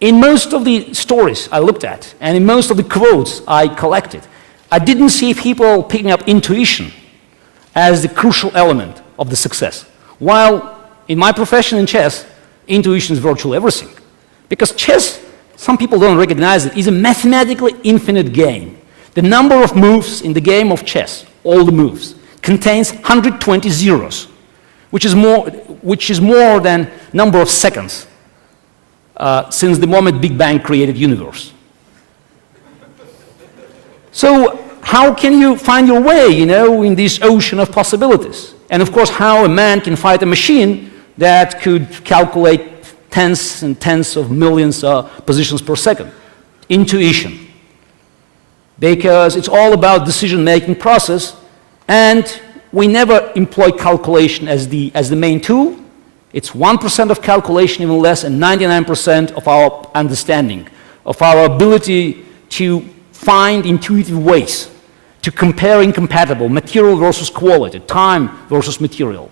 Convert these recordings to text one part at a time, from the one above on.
In most of the stories I looked at, and in most of the quotes I collected, I didn't see people picking up intuition as the crucial element of the success. While in my profession in chess, intuition is virtually everything. Because chess, some people don't recognize it, is a mathematically infinite game. The number of moves in the game of chess, all the moves, contains 120 zeros, which is more than number of seconds since the moment Big Bang created universe. So how can you find your way, in this ocean of possibilities? And of course, how a man can fight a machine that could calculate tens and tens of millions of positions per second? Intuition. Because it's all about decision-making process, and we never employ calculation as the main tool. It's 1% of calculation, even less, and 99% of our understanding, of our ability to find intuitive ways to compare incompatible, material versus quality, time versus material.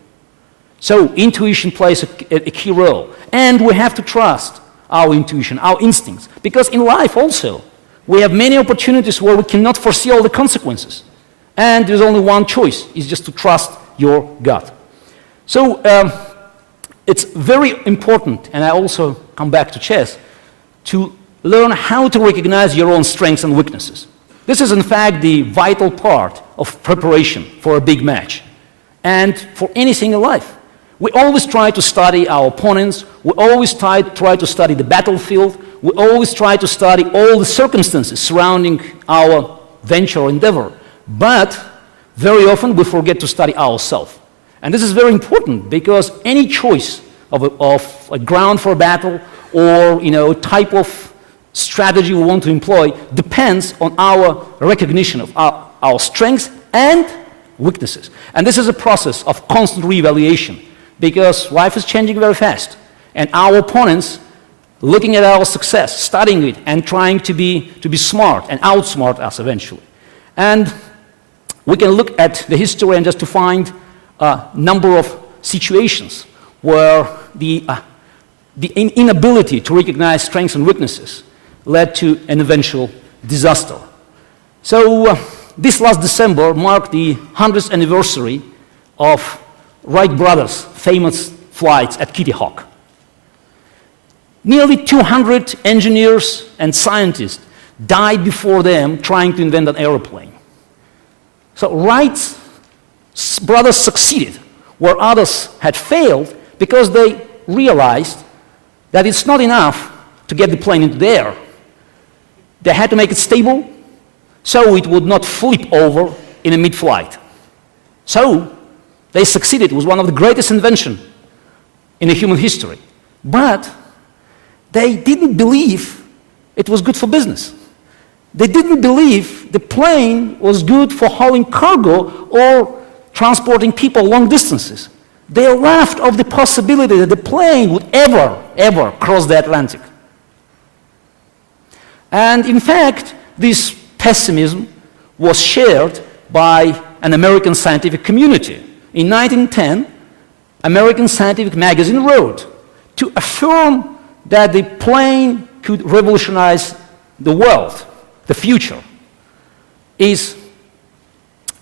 So intuition plays a key role. And we have to trust our intuition, our instincts. Because in life also, we have many opportunities where we cannot foresee all the consequences. And there's only one choice, is just to trust your gut. So it's very important, and I also come back to chess, to learn how to recognize your own strengths and weaknesses. This is in fact the vital part of preparation for a big match and for anything in life. We always try to study our opponents, we always try to study the battlefield, we always try to study all the circumstances surrounding our venture or endeavor, but very often we forget to study ourselves. And this is very important because any choice of a ground for a battle or type of strategy we want to employ depends on our recognition of our strengths and weaknesses. And this is a process of constant reevaluation because life is changing very fast. And our opponents, looking at our success, studying it, and trying to be smart and outsmart us eventually. And we can look at the history and just to find a number of situations where the inability to recognize strengths and weaknesses led to an eventual disaster. So this last December marked the 100th anniversary of Wright brothers' famous flights at Kitty Hawk. Nearly 200 engineers and scientists died before them trying to invent an airplane. So Wright's brothers succeeded where others had failed because they realized that it's not enough to get the plane into the air. They had to make it stable so it would not flip over in a mid-flight. So they succeeded. It was one of the greatest inventions in human history. But they didn't believe it was good for business. They didn't believe the plane was good for hauling cargo or transporting people long distances. They laughed of the possibility that the plane would ever cross the Atlantic. And in fact, this pessimism was shared by an American scientific community. In 1910, American Scientific Magazine wrote, to affirm that the plane could revolutionize the world, the future, is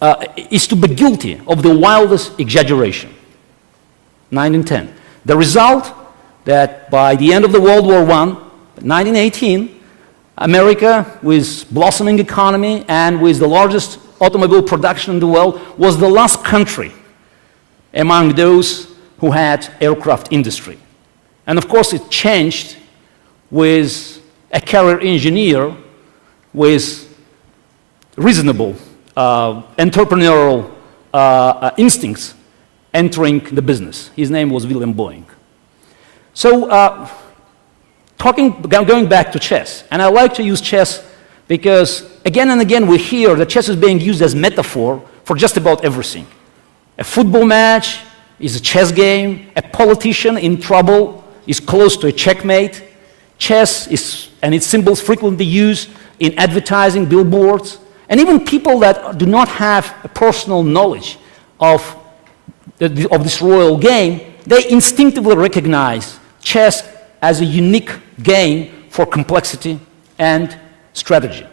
to be guilty of the wildest exaggeration. 1910. The result that by the end of the World War I, 1918, America, with blossoming economy and with the largest automobile production in the world, was the last country among those who had aircraft industry. And of course it changed with a career engineer with reasonable entrepreneurial instincts entering the business. His name was William Boeing. So going back to chess, and I like to use chess because again and again we hear that chess is being used as metaphor for just about everything. A football match is a chess game, a politician in trouble is close to a checkmate. Chess is, and its symbols frequently used in advertising, billboards, and even people that do not have a personal knowledge of this royal game, they instinctively recognize chess as a unique game for complexity and strategy.